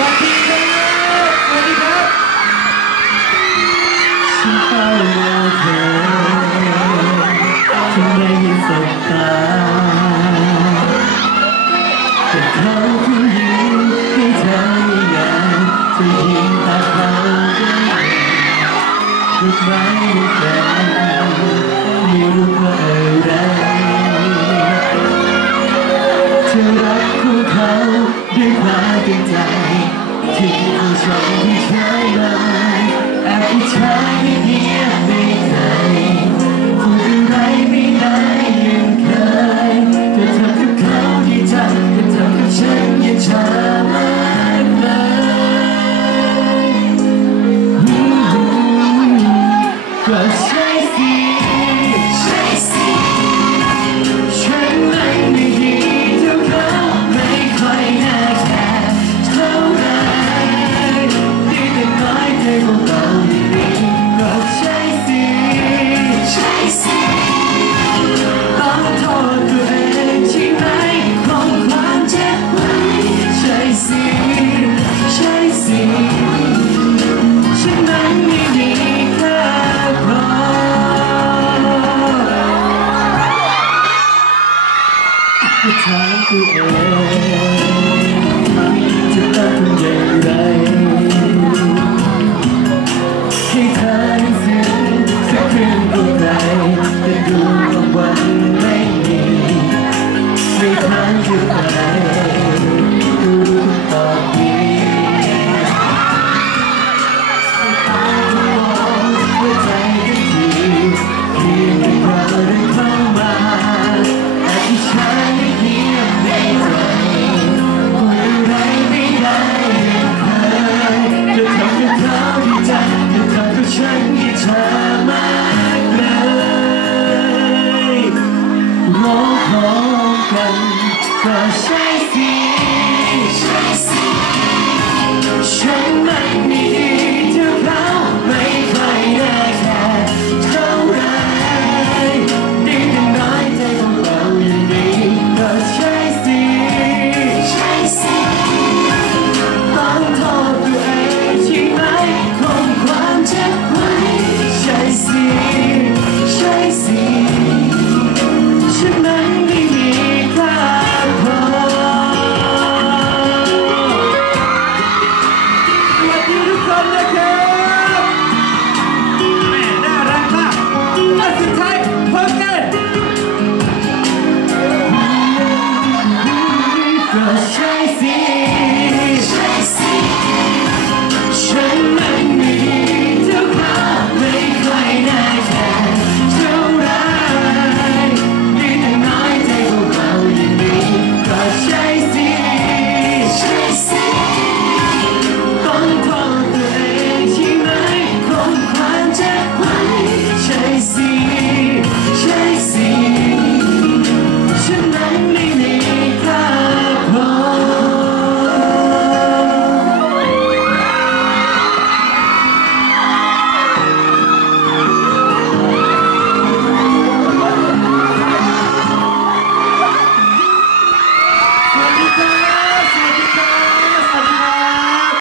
我披着月，披着星，心好辽远，思念已走散。day Taking the trouble you The the I play Ooh, time to end. Cause I